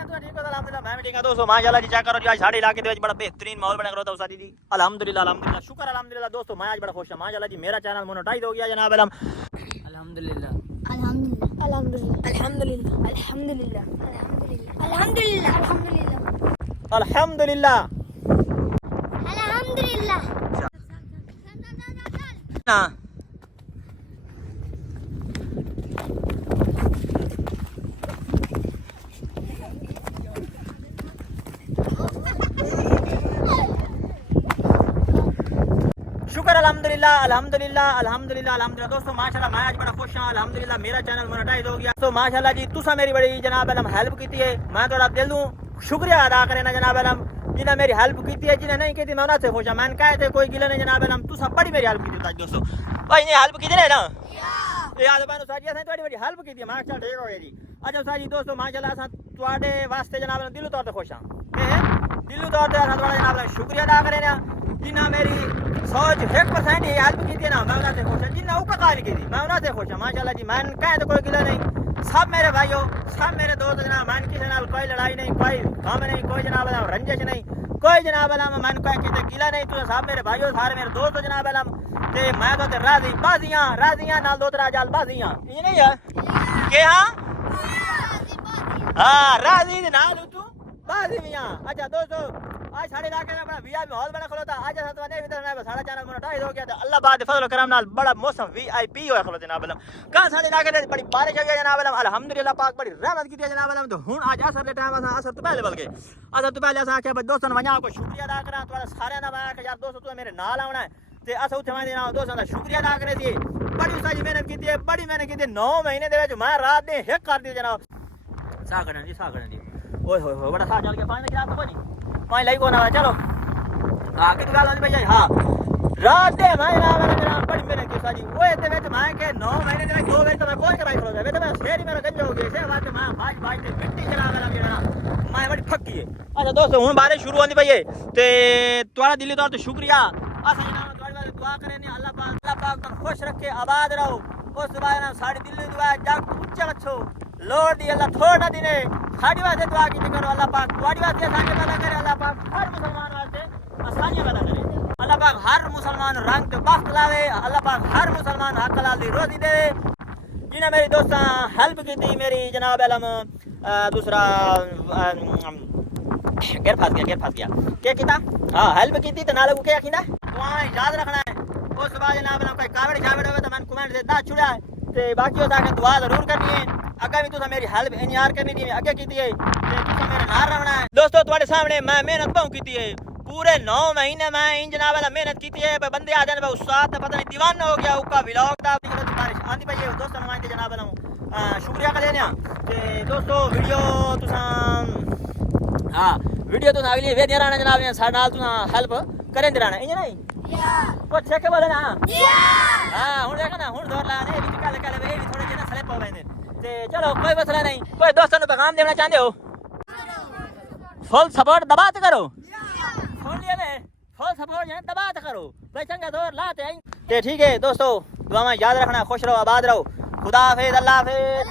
दोस्तों माशाल्लाह जी चेक करो जी आज साढ़े इलाके दे बड़ा बेहतरीन माहौल बना करो सारी जी अल्हम्दुलिल्लाह अल्हम्दुलिल्लाह शुक्र अल्हम्दुलिल्लाह दोस्तों मैं आज बड़ा खुश हूं माशाल्लाह जी मेरा चैनल मोनेटाइज हो गया जनाब अल्हम्दुलिल्लाह अल्हम्दुलिल्लाह अल्हम्दुलिल्लाह अल्हम्दुलिल्लाह अल्हम्दुलिल्लाह अल्हम्दुलिल्लाह अल्हम्दुलिल्लाह अल्हम्दुलिल्लाह ना शुक्र अल्हम्दुलिल्लाह अल्हम्दुलिल्लाह अल्हम्दुलिल्लाह अल्हम्दुलिल्लाह दोस्तों माशाल्लाह मैं आज बड़ा खुश हूं अल्हम्दुलिल्लाह मेरा चैनल मोनेटाइज हो गया तो माशाल्लाह जी तुसा मेरी बड़ी जनाब अलम हेल्प की है मैं थोड़ा दिल दूं शुक्रिया अदा करें ना जनाब अलम जिन्हें मेरी हेल्प की है जिन्हें नहीं की मैं उन्हें खुश हूं मैंने कहे थे कोई गिला नहीं जनाब अलम तुसा बड़ी मेरी हेल्प की आज दोस्तों भाई ने हेल्प की ना याद मैंने साजी असें थोड़ी बड़ी हेल्प की मैं चल ठीक हो गया जी अच्छा साजी दोस्तों माशाल्लाह असां तुहाडे वास्ते जनाब दिलो तौर पे खुश हां दिलो तौर पे असां थोड़ा जनाब शुक्रिया अदा करें ना जिन्हें मेरी सोच 1% ही हेल्प की थी ना मैं उन्हें खुश हूं जिन्हें उपकार की थी मैं उन्हें खुश हूं माशाल्लाह जी मैं कहे तो कोई गिला नहीं सब मेरे भाइयों सब मेरे दोस्त जनाब मैं किसी नाल कोई लड़ाई नहीं कोई गम नहीं कोई जनाब रंजिश नहीं कोई जनाब मैं कहे किसी गिला नहीं तुम सब मेरे भाइयों सारे मेरे दोस्त जनाब ते मैं तो राजी बाजियां नाल दो त्रै जाल बाजियां ये नहीं है के हां राजी दे नाल तू बाजियां अच्छा दोस्तों आज साढ़े इलाके में बड़ा वीआईपी माहौल बना खलोता आज ऐसा तो नहीं विधर में सारा चैनल मोनेटाइज हो गया था अल्लाह बाद फजल करम नाल बड़ा मौसम वीआईपी होया खलो जनाब अलम का साढ़े इलाके में बड़ी बारिश हो गई जनाब अलम अल्हम्दुलिल्लाह पाक बड़ी रहमत की थी जनाब अलम तो हुन आज असर के टाइम असर तो पहले बल्कि असर तो पहले असा के दोस्तों वजा को शुक्रिया अदा करा तुम्हारा सारे ना मैं यार दोस्तों तू मेरे नाल आना है ते अस उठे मैं देना दोस्तों का शुक्रिया अदा करे थी बड़ी सारी मेहनत की थी बड़ी मेहनत की थी 9 महीने दे विच मैं रात दे हिक कर दी जनाब सागण जी ओए होए बड़ा सा चल के पानी गिरा तो नहीं पानी लाई को ना चलो हां की गल होनी भैया हां रात दे मैं जनाब बड़ी मेहनत की साजी ओए ते विच मैं के 9 महीने दे 2 घंटे मैं कोई कराई खलो जावे ते मैं शेर ही मेरा गंज हो गया से बात मैं बाज ते मिट्टी जनाब वाला जेड़ा मैं बड़ी फक्की है अच्छा दोस्तों हुन बारिश शुरू होनी भैया ते तुम्हारा दिली तौर पे शुक्रिया असा जनाब तुम्हारे वाले दुआ करें अल्लाह पाक तुम खुश रखे आबाद रहो उस बार साड़ी दिल दुआ जग ऊंचा रखो लोड दी अल्लाह थोड़ा दिने साड़ी वास्ते दुआ की करो अल्लाह पाक तुम्हारी वास्ते आसानी पैदा करे अल्लाह पाक हर मुसलमान वास्ते आसानी पैदा करे अल्लाह पाक हर मुसलमान रंग ते बख्त लावे अल्लाह पाक हर मुसलमान हक हलाल दी रोजी दे जिन्हें मेरी दोस्तां हेल्प की थी मेरी जनाब अलम दूसरा गिर फंस गया क्या कीता हां हेल्प की थी तो नाले को क्या कीता दुआ याद रखना है उस बाद जनाब अलम कोई कावड़ होवे तो मैं कमेंट से दा छुड़ा ते बाकी होता है दुआ जरूर करनी है अगे भी तुसा मेरी हेल्प इन्यार करनी थी अगे की है तुसा मेरे नाल रहना है दोस्तों तुम्हारे सामने मैं मेहनत बहु की है पूरे 9 महीने मैं इन जनाब वाला मेहनत की है बंदे आ जाने उस्ताद पता नहीं दीवाना हो गया उसका व्लॉग दा बारिश आंदी भाई दोस्तों मान के जनाब वाला शुक्रिया कर देना ते दोस्तों वीडियो तुसा हां वीडियो तुसा अगली वे देना जनाब साडे नाल तुसा हेल्प करें देना इंज नहीं कुछ चेक बोले ना हां हुन देखा ना हुन दौर ला ने भी कल वे भी थोड़े जना स्लिप हो गए ते चलो कोई मसला नहीं कोई दोस्तों को पैगाम देना चाहते हो फुल सपोर्ट दबात करो सुन लिया ने फुल सपोर्ट है दबात करो भाई चंगा दौर लाते आई ते ठीक है दोस्तों दुआ में याद रखना खुश रहो आबाद रहो खुदा हाफिज अल्लाह हाफिज